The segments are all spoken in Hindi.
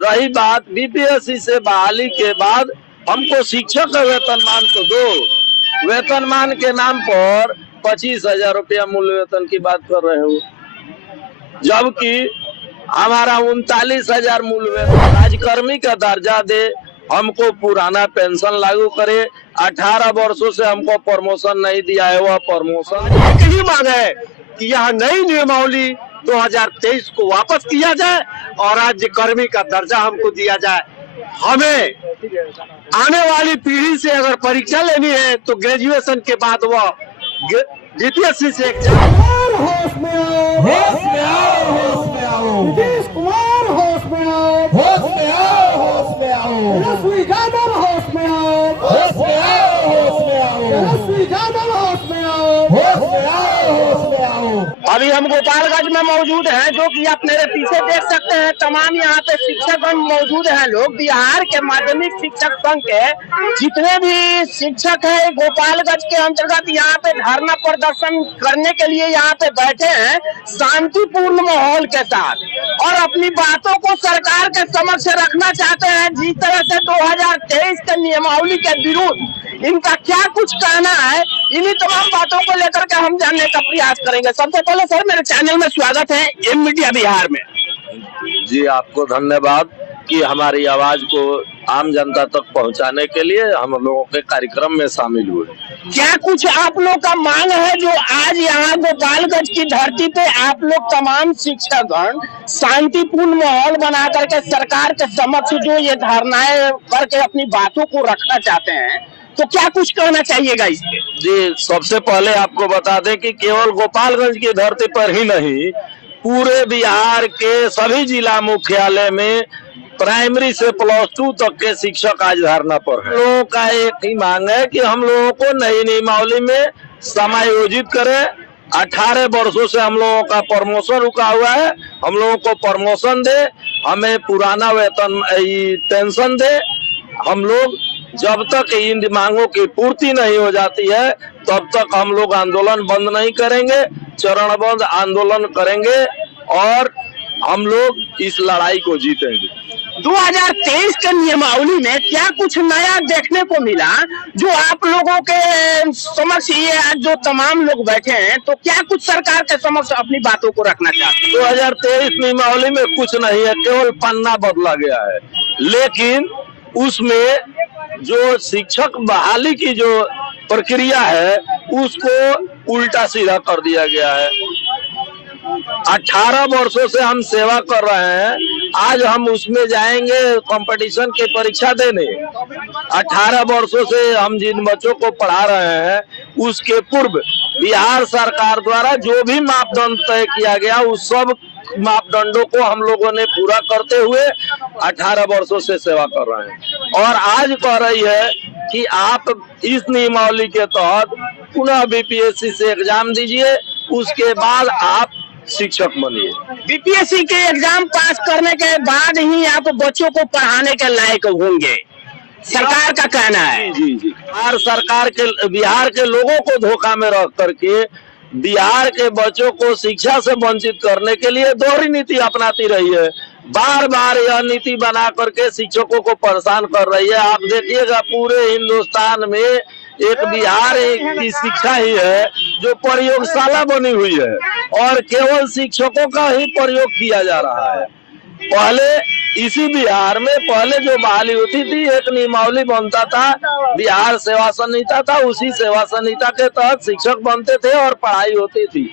रही बात बीपीएससी से बहाली के बाद हमको शिक्षक का वेतनमान तो दो। वेतनमान के नाम पर 25,000 रुपया मूल वेतन की बात कर रहे हो, जबकि हमारा 39,000 मूल वेतन। राजकर्मी का दर्जा दे, हमको पुराना पेंशन लागू करे। 18 वर्षों से हमको प्रमोशन नहीं दिया है, वह प्रमोशन यही मांग है कि यह नई नियमावली 2023 को वापस किया जाए और राज्य कर्मी का दर्जा हमको दिया जाए। हमें आने वाली पीढ़ी से अगर परीक्षा लेनी है तो ग्रेजुएशन के बाद वह बीपीएससी से एग्जाम। होश में आओ, होश में आओ, होश में आओ, नीतीश कुमार होश में आओ, होश में आओ, होश में आओ, तेजस्वी यादव होश में आओ, होश में आओ, होश में आओ, तेजस्वी यादव होश में आओ, होश में आओ, होश में आओ। अभी हम गोपालगंज में मौजूद हैं, जो कि आप मेरे पीछे देख सकते हैं। तमाम यहाँ पे शिक्षकगण मौजूद हैं। लोग बिहार के माध्यमिक शिक्षक संघ के जितने भी शिक्षक हैं गोपालगंज के अंतर्गत यहाँ पे धरना प्रदर्शन करने के लिए यहाँ पे बैठे हैं, शांतिपूर्ण माहौल के साथ, और अपनी बातों को सरकार के समक्ष रखना चाहते हैं। जिस तरह से 2023 के नियमावली के विरुद्ध इनका क्या कुछ कहना है, इन्हीं तमाम बातों को लेकर के हम जानने का प्रयास करेंगे। सबसे पहले सर, मेरे चैनल में स्वागत है एम मीडिया बिहार में। जी, आपको धन्यवाद कि हमारी आवाज को आम जनता तक पहुंचाने के लिए हम लोगों के कार्यक्रम में शामिल हुए। क्या कुछ आप लोग का मांग है जो आज यहाँ गोपालगंज की धरती पे आप लोग तमाम शिक्षकगण शांतिपूर्ण माहौल बना करके सरकार के समक्ष जो ये धरनाएं करके अपनी बातों को रखना चाहते हैं, तो क्या कुछ कहना चाहिएगा इसके? जी, सबसे पहले आपको बता दें कि केवल गोपालगंज की धरती पर ही नहीं, पूरे बिहार के सभी जिला मुख्यालय में प्राइमरी से +2 तक के शिक्षक आज धरना पर हैं। लोगों का एक ही मांग है कि हम लोगों को नई नियमावली में समायोजित करें। 18 वर्षों से हम लोगों का प्रमोशन रुका हुआ है, हम लोगों को प्रमोशन दे, हमें पुराना वेतन पेंशन दे। हम लोग जब तक इन मांगों की पूर्ति नहीं हो जाती है तब तक हम लोग आंदोलन बंद नहीं करेंगे, चरणबद्ध आंदोलन करेंगे और हम लोग इस लड़ाई को जीतेंगे। 2023 के नियमावली में क्या कुछ नया देखने को मिला जो आप लोगों के समक्ष ये आज जो तमाम लोग बैठे हैं, तो क्या कुछ सरकार के समक्ष अपनी बातों को रखना चाहते हैं? 2023 नियमावली में कुछ नहीं है, केवल पन्ना बदला गया है, लेकिन उसमें जो शिक्षक बहाली की जो प्रक्रिया है उसको उल्टा सीधा कर दिया गया है। 18 वर्षों से हम सेवा कर रहे हैं, आज हम उसमें जाएंगे कंपटीशन की परीक्षा देने। 18 वर्षों से हम जिन बच्चों को पढ़ा रहे हैं उसके पूर्व बिहार सरकार द्वारा जो भी मापदंड तय किया गया उस सब मापदंडों को हम लोगों ने पूरा करते हुए 18 वर्षों से सेवा कर रहे हैं, और आज कह रही है कि आप इस नियमावली के तहत पुनः बीपीएससी से एग्जाम दीजिए, उसके बाद आप शिक्षक बनिए। बीपीएससी के एग्जाम पास करने के बाद ही आप बच्चों को पढ़ाने के लायक होंगे, सरकार का कहना है। जी जी, सरकार के बिहार के लोगों को धोखा में रख करके बिहार के बच्चों को शिक्षा से वंचित करने के लिए दोहरी नीति अपनाती रही है। बार बार यह नीति बना करके शिक्षकों को परेशान कर रही है। आप देखिएगा पूरे हिंदुस्तान में एक बिहार की शिक्षा ही है जो प्रयोगशाला बनी हुई है और केवल शिक्षकों का ही प्रयोग किया जा रहा है। पहले इसी बिहार में पहले जो बहाली होती थी, एक नियमावली बनता था, बिहार सेवा संहिता था, उसी सेवा संहिता के तहत शिक्षक बनते थे और पढ़ाई होती थी।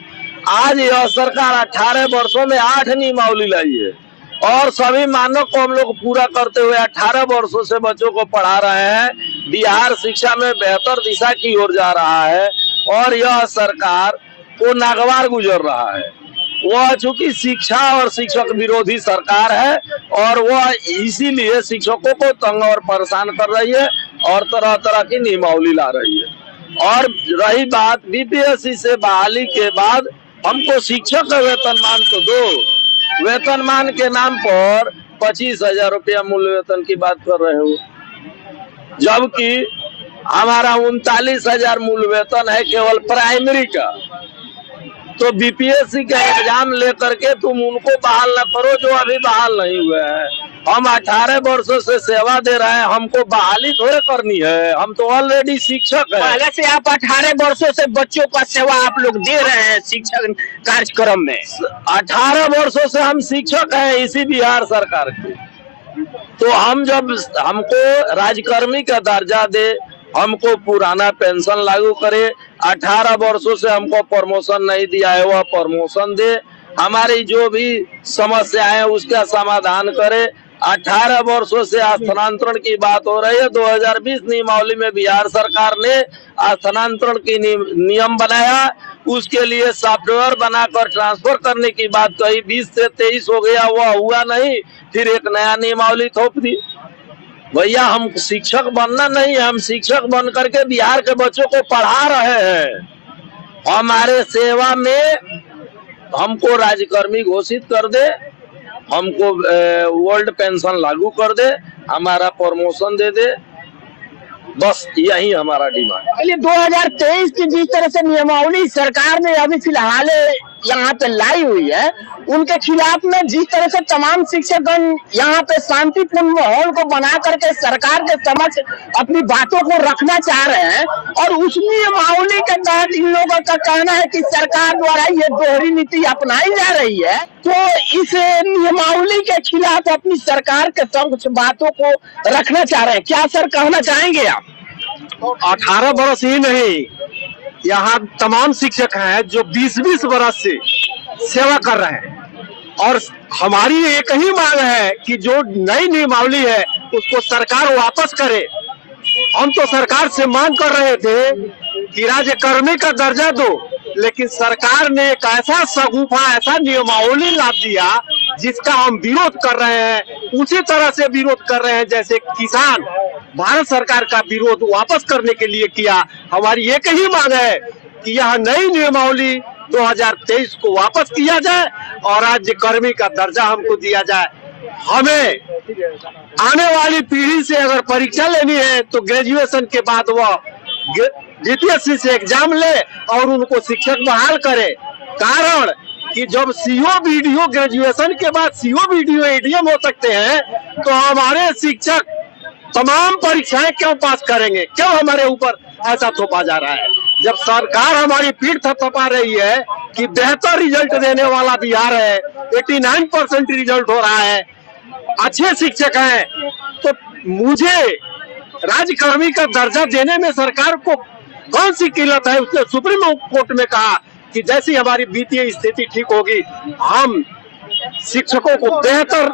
आज यह सरकार 18 वर्षों में 8 नियमावली लाई है और सभी मानक को हम लोग पूरा करते हुए 18 वर्षों से बच्चों को पढ़ा रहे हैं। बिहार शिक्षा में बेहतर दिशा की ओर जा रहा है और यह सरकार को नागवार गुजर रहा है। वह चूंकि शिक्षा और शिक्षक विरोधी सरकार है और वह इसीलिए शिक्षकों को तंग और परेशान कर रही है और तरह तरह की नियमावली ला रही है। और रही बात बीपीएससी से बहाली के बाद हमको शिक्षक का वेतनमान तो दो। वेतनमान के नाम पर 25,000 रुपया मूल वेतन की बात कर रहे हो, जबकि हमारा 39,000 मूल वेतन है केवल प्राइमरी का। तो बीपीएससी का एग्जाम लेकर के तुम उनको बहाल न करो जो अभी बहाल नहीं हुए हैं। हम 18 वर्षों से सेवा दे रहे हैं, हमको बहाली थोड़े करनी है, हम तो ऑलरेडी शिक्षक हैं। पहले से आप 18 वर्षों से बच्चों का सेवा आप लोग दे रहे हैं शिक्षक कार्यक्रम में। 18 वर्षों से हम शिक्षक हैं इसी बिहार सरकार के। तो हम जब हमको राजकर्मी का दर्जा दे, हमको पुराना पेंशन लागू करे, 18 वर्षों से हमको प्रमोशन नहीं दिया है वह प्रमोशन दे, हमारी जो भी समस्याएं उसका समाधान करे। 18 वर्षों से स्थानांतरण की बात हो रही है। 2020 नियमावली में बिहार सरकार ने स्थानांतरण की नियम बनाया, उसके लिए सॉफ्टवेयर बनाकर ट्रांसफर करने की बात कही। 20 से 23 हो गया, वह हुआ नहीं, फिर एक नया नियमावली थोप दी। भैया हम शिक्षक बनना नहीं है, हम शिक्षक बन करके बिहार के बच्चों को पढ़ा रहे हैं। हमारे सेवा में हमको राज्यकर्मी घोषित कर दे, हमको ओल्ड पेंशन लागू कर दे, हमारा प्रमोशन दे दे, बस यही हमारा डिमांड। चलिए 2023 की जिस तरह से नियमावली सरकार ने अभी फिलहाल यहाँ पे लाई हुई है, उनके खिलाफ में जिस तरह से तमाम शिक्षकगण यहाँ पे शांतिपूर्ण माहौल को बना करके सरकार के समक्ष अपनी बातों को रखना चाह रहे हैं, और उस नियमावली के तहत इन लोगों का कहना है कि सरकार द्वारा ये दोहरी नीति अपनाई जा रही है, तो इस नियमावली के खिलाफ अपनी सरकार के समक्ष बातों को रखना चाह रहे हैं। क्या सर कहना चाहेंगे आप? 18 वर्ष ही नहीं, यहाँ तमाम शिक्षक हैं जो 20-20 वर्ष से सेवा कर रहे हैं, और हमारी एक ही मांग है कि जो नई नियमावली है उसको सरकार वापस करे। हम तो सरकार से मांग कर रहे थे कि राज्यकर्मी का दर्जा दो, लेकिन सरकार ने एक ऐसा सगुफा, ऐसा नियमावली ला दिया जिसका हम विरोध कर रहे हैं। उसी तरह से विरोध कर रहे हैं जैसे किसान भारत सरकार का विरोध वापस करने के लिए किया। हमारी एक ही मांग है कि यह नई नियमावली 2023 को वापस किया जाए और राज्यकर्मी का दर्जा हमको दिया जाए। हमें आने वाली पीढ़ी से अगर परीक्षा लेनी है तो ग्रेजुएशन के बाद वह DPSC से एग्जाम ले और उनको शिक्षक बहाल करे। कारण कि जब CO BDO ग्रेजुएशन के बाद CO BDO ADM हो सकते हैं, तो हमारे शिक्षक तमाम परीक्षाएं क्यों पास करेंगे? क्यों हमारे ऊपर ऐसा थोपा जा रहा है? जब सरकार हमारी पीठ थपथपा रही है कि बेहतर रिजल्ट देने वाला बिहार है, 89% रिजल्ट हो रहा है, अच्छे शिक्षक हैं, तो मुझे राज्यकर्मी का दर्जा देने में सरकार को कौन सी किल्लत है? उसने सुप्रीम कोर्ट में कहा कि जैसी हमारी वित्तीय स्थिति ठीक होगी हम शिक्षकों को बेहतर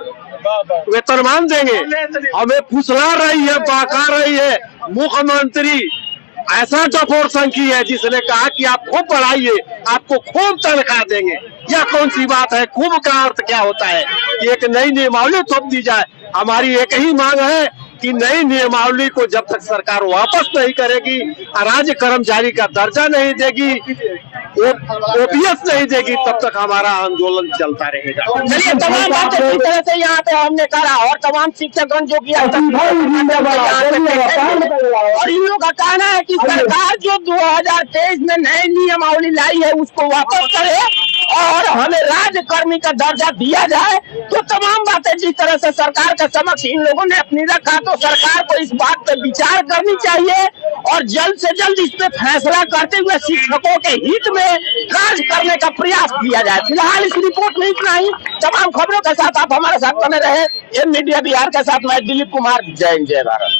वेतनमान देंगे। हमें फुसला रही है, बहका रही है मुख्यमंत्री, ऐसा डफोर संखी है जिसने कहा कि आप खूब पढ़ाइए, आपको खूब तनख्वाह देंगे। यह कौन सी बात है? खूब का अर्थ क्या होता है? कि एक नई नियमावली थोप दी जाए। हमारी एक ही मांग है कि नई नियमावली को जब तक सरकार वापस नहीं करेगी, राज्य कर्मचारी का दर्जा नहीं देगी, OPS नहीं देगी, तब तक हमारा आंदोलन चलता रहेगा। चलिए तमाम बातें जिस तरह से यहाँ पे हमने कहा, और तमाम शिक्षकगण जो कि और इन लोगों का कहना है कि सरकार जो 2023 में नई नियमावली लाई है उसको वापस करे और हमें राज्यकर्मी का दर्जा दिया जाए। तो तमाम बातें जिस तरह से सरकार के समक्ष इन लोगों ने अपनी रखा, तो सरकार को इस बात पर विचार करनी चाहिए और जल्द से जल्द इस पे फैसला करते हुए शिक्षकों के हित में कार्य करने का प्रयास किया जाए। फिलहाल इस रिपोर्ट में इतना ही। तमाम खबरों के साथ आप हमारे साथ बने रहे। एम मीडिया बिहार के साथ मैं दिलीप कुमार। जय हिंद, जय भारत।